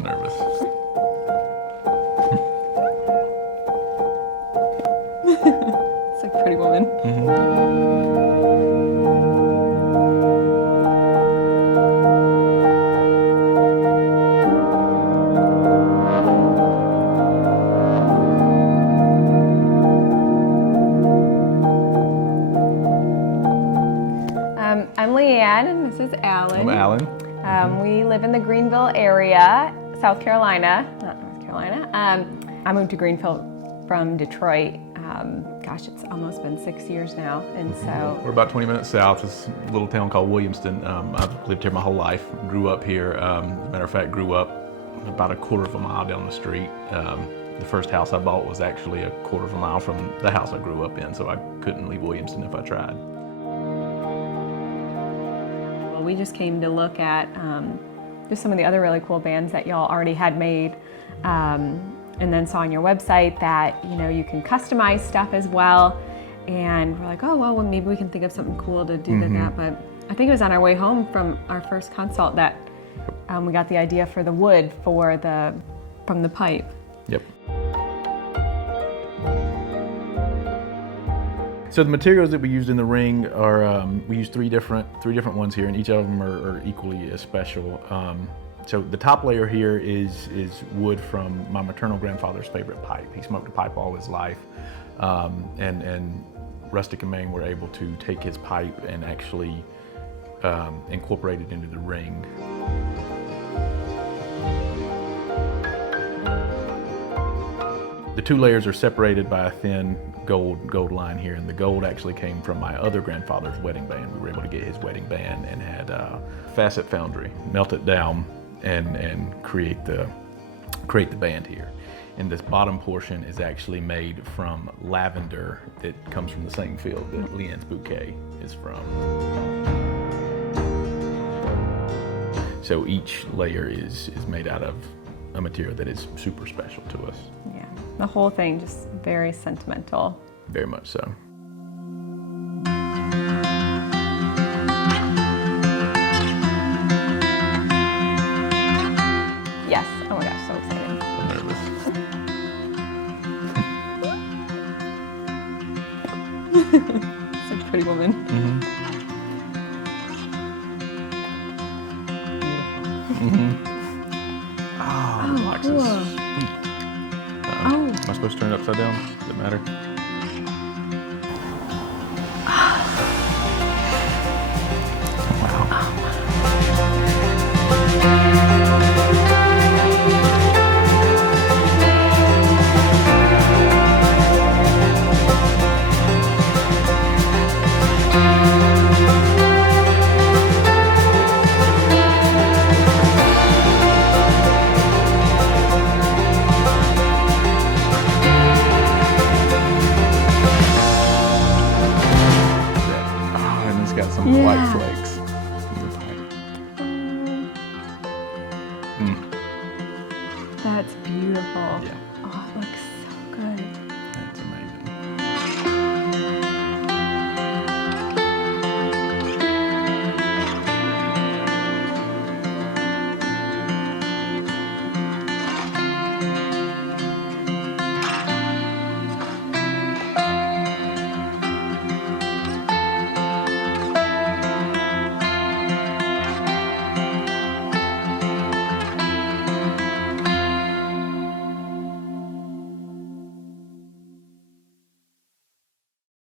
I'm nervous. It's like Pretty Woman. I'm Leann, and this is Alan. I'm Alan. We live in the Greenville area, South Carolina, not North Carolina. I moved to Greenville from Detroit. Gosh, it's almost been 6 years now, and so... We're about 20 minutes south. This little town called Williamston. I've lived here my whole life, grew up here. As a matter of fact, grew up about a quarter of a mile down the street. The first house I bought was actually a quarter of a mile from the house I grew up in, so I couldn't leave Williamston if I tried. Well, we just came to look at just some of the other really cool bands that y'all already had made, and then saw on your website that you can customize stuff as well. And we're like, oh well, maybe we can think of something cool to do to that. But I think it was on our way home from our first consult that we got the idea for the wood from the pipe. Yep. So the materials that we used in the ring are, we used three different ones here, and each of them are equally as special. So the top layer here is wood from my maternal grandfather's favorite pipe. He smoked a pipe all his life, and Rustic and Main were able to take his pipe and actually incorporate it into the ring. The two layers are separated by a thin gold line here, and the gold actually came from my other grandfather's wedding band. We were able to get his wedding band and had a facet foundry melt it down and create the band here. And this bottom portion is actually made from lavender that comes from the same field that Leann's bouquet is from. So each layer is made out of a material that is super special to us. Yeah, the whole thing just very sentimental. Very much so. Yes, oh my gosh, so excited. I'm nervous. It's like Pretty Woman. Oh, the box cool. is sweet. Am I supposed to turn it upside down? Does it matter? Got some white flakes. That's beautiful. Yeah. Oh, it looks